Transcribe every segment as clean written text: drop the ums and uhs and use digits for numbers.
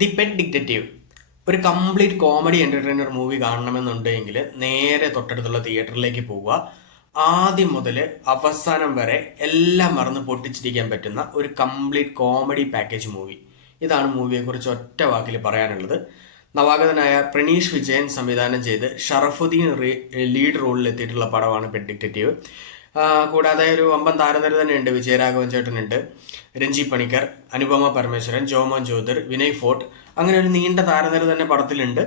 The pet detective ഒരു complete comedy entertainer movie കാണണമെന്നുണ്ടെങ്കിൽ നേരെ തൊട്ടടുത്തുള്ള തിയേറ്ററിലേക്ക് പോവുക. ആദ്യം മുതൽ അവസാനം വരെ എല്ലാം മറന്ന് പൊട്ടിച്ചിരിക്കാൻ പറ്റുന്ന ഒരു കംപ്ലീറ്റ് കോമഡി പാക്കേജ് മൂവി. ഇതാണ് മൂവിയെക്കുറിച്ച് ഒറ്റ വാക്കിൽ പറയാനുള്ളത്. നവാഗതനായ പ്രണീഷ് വിജയൻ സംവിധാനം ചെയ്ത് ഷറഫുദ്ദീൻ ലീഡ് റോളിൽ എത്തിയിട്ടുള്ള പടമാണ് പെറ്റ് ഡിക്റ്റേറ്റീവ്. കൂടാതെ ഒരു വമ്പൻ താരനിര തന്നെയുണ്ട്. വിജയരാഘവൻ ചേട്ടനുണ്ട്, രഞ്ജി പണിക്കർ, അനുപമ പരമേശ്വരൻ, ജോമോൻ ജ്യോതിർ, വിനയ് ഫോർട്ട്, അങ്ങനെ ഒരു നീണ്ട താരനിര തന്നെ പടത്തിലുണ്ട്.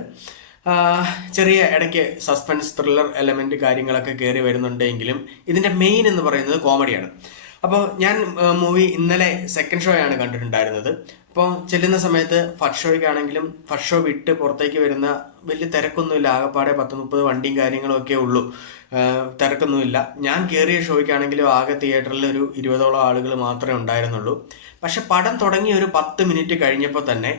ചെറിയ ഇടയ്ക്ക് സസ്പെൻസ് ത്രില്ലർ എലമെന്റ് കാര്യങ്ങളൊക്കെ കയറി വരുന്നുണ്ടെങ്കിലും ഇതിന്റെ മെയിൻ എന്ന് പറയുന്നത് കോമഡിയാണ്. അപ്പോൾ ഞാൻ മൂവി ഇന്നലെ സെക്കൻഡ് ഷോ ആണ് കണ്ടിട്ടുണ്ടായിരുന്നത്. അപ്പോൾ ചെല്ലുന്ന സമയത്ത് ഫസ്റ്റ് ഷോയ്ക്കാണെങ്കിലും ഫസ്റ്റ് ഷോ വിട്ട് പുറത്തേക്ക് വരുന്ന വലിയ തിരക്കൊന്നുമില്ല. ആകെപ്പാടെ 10-30 വണ്ടിയും കാര്യങ്ങളും ഒക്കെ ഉള്ളൂ. തിരക്കൊന്നുമില്ല. ഞാൻ കയറിയ ഷോയ്ക്കാണെങ്കിലും ആകെ തിയേറ്ററിൽ ഒരു 20ഓളം ആളുകൾ മാത്രമേ ഉണ്ടായിരുന്നുള്ളൂ. പക്ഷെ പടം തുടങ്ങി ഒരു 10 മിനിറ്റ് കഴിഞ്ഞപ്പോൾ തന്നെ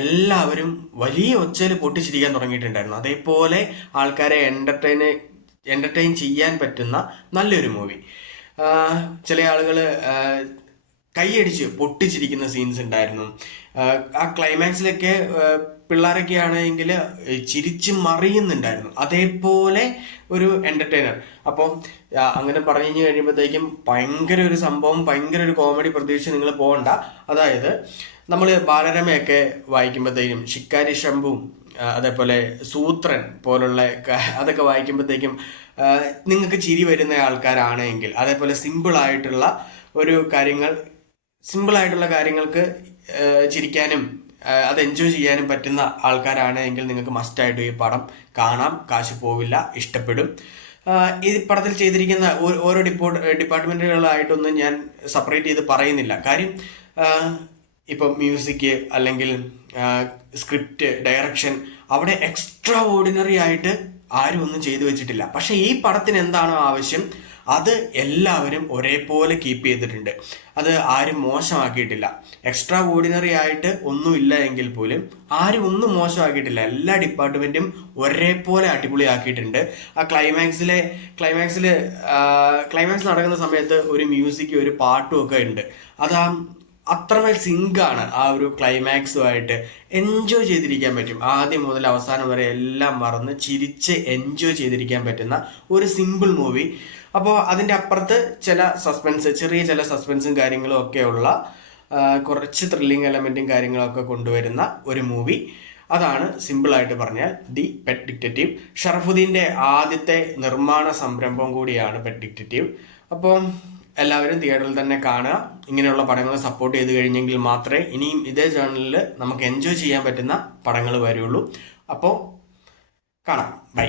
എല്ലാവരും വലിയ ഒച്ചയിൽ പൊട്ടിച്ചിരിക്കാൻ തുടങ്ങിയിട്ടുണ്ടായിരുന്നു. അതേപോലെ ആൾക്കാരെ എന്റർടൈൻ ചെയ്യാൻ പറ്റുന്ന നല്ലൊരു മൂവി. ചില ആളുകൾ കൈയടിച്ച് പൊട്ടിച്ചിരിക്കുന്ന സീൻസ് ഉണ്ടായിരുന്നു. ആ ക്ലൈമാക്സിലൊക്കെ പിള്ളേരൊക്കെ ആണെങ്കിൽ ചിരിച്ച് മറിയുന്നുണ്ടായിരുന്നു. അതേപോലെ ഒരു എന്റർടൈനർ. അപ്പം അങ്ങനെ പറഞ്ഞു കഴിയുമ്പോഴത്തേക്കും ഭയങ്കര ഒരു സംഭവം, ഭയങ്കര ഒരു കോമഡി പ്രതീക്ഷിച്ച് നിങ്ങൾ പോകണ്ട. അതായത് നമ്മൾ ബാലരമയൊക്കെ വായിക്കുമ്പോഴത്തേക്കും ഷിക്കാരി ശംഭുവും അതേപോലെ സൂത്രൻ പോലുള്ള അതൊക്കെ വായിക്കുമ്പോഴത്തേക്കും നിങ്ങൾക്ക് ചിരി വരുന്ന ആൾക്കാരാണെങ്കിൽ, അതേപോലെ സിമ്പിളായിട്ടുള്ള കാര്യങ്ങൾക്ക് ചിരിക്കാനും അത് എൻജോയ് ചെയ്യാനും പറ്റുന്ന ആൾക്കാരാണ് എങ്കിൽ നിങ്ങൾക്ക് മസ്റ്റായിട്ടും ഈ പടം കാണാം. കാശ് പോവില്ല, ഇഷ്ടപ്പെടും. ഈ പടത്തിൽ ചെയ്തിരിക്കുന്ന ഓരോ ഡിപ്പാർട്ട്മെന്റുകളായിട്ടൊന്നും ഞാൻ സെപ്പറേറ്റ് ചെയ്ത് പറയുന്നില്ല. കാര്യം ഇപ്പം മ്യൂസിക് അല്ലെങ്കിൽ സ്ക്രിപ്റ്റ്, ഡയറക്ഷൻ, അവിടെ എക്സ്ട്രാ ഓർഡിനറി ആയിട്ട് ആരും ഒന്നും ചെയ്തു വെച്ചിട്ടില്ല. പക്ഷെ ഈ പടത്തിന് എന്താണോ ആവശ്യം അത് എല്ലാവരും ഒരേപോലെ കീപ്പ് ചെയ്തിട്ടുണ്ട്. അത് ആരും മോശമാക്കിയിട്ടില്ല. എക്സ്ട്രാ ഓർഡിനറി ആയിട്ട് ഒന്നുമില്ല എങ്കിൽ പോലും ആരും ഒന്നും മോശമാക്കിയിട്ടില്ല. എല്ലാ ഡിപ്പാർട്ട്മെന്റും ഒരേപോലെ അടിപൊളിയാക്കിയിട്ടുണ്ട്. ആ ക്ലൈമാക്സിൽ നടക്കുന്ന സമയത്ത് ഒരു മ്യൂസിക്, ഒരു പാട്ടും ഒക്കെ ഉണ്ട്. അതാ അത്രമേൽ സിങ്കാണ്. ആ ഒരു ക്ലൈമാക്സുമായിട്ട് എൻജോയ് ചെയ്തിരിക്കാൻ പറ്റും. ആദ്യം മുതൽ അവസാനം വരെ എല്ലാം മറന്ന് ചിരിച്ച് എൻജോയ് ചെയ്തിരിക്കാൻ പറ്റുന്ന ഒരു സിമ്പിൾ മൂവി. അപ്പോൾ അതിൻ്റെ അപ്പുറത്ത് ചെറിയ ചില സസ്പെൻസും കാര്യങ്ങളും ഒക്കെ ഉള്ള കുറച്ച് ത്രില്ലിങ് എലമെന്റും കാര്യങ്ങളൊക്കെ കൊണ്ടുവരുന്ന ഒരു മൂവി. അതാണ് സിമ്പിളായിട്ട് പറഞ്ഞാൽ ദി പെറ്റ് ഡിക്റ്റേറ്റീവ്. ഷറഫുദ്ദീൻ്റെ ആദ്യത്തെ നിർമ്മാണ സംരംഭം കൂടിയാണ് പെറ്റ് ഡിക്റ്റേറ്റീവ്. അപ്പോൾ എല്ലാവരും തിയേറ്ററിൽ തന്നെ കാണുക. ഇങ്ങനെയുള്ള പടങ്ങൾ സപ്പോർട്ട് ചെയ്ത് കഴിഞ്ഞെങ്കിൽ മാത്രമേ ഇനിയും ഇതേ ചാനലിൽ നമുക്ക് എൻജോയ് ചെയ്യാൻ പറ്റുന്ന പടങ്ങൾ വരുള്ളൂ. അപ്പോൾ കാണാം. ബൈ.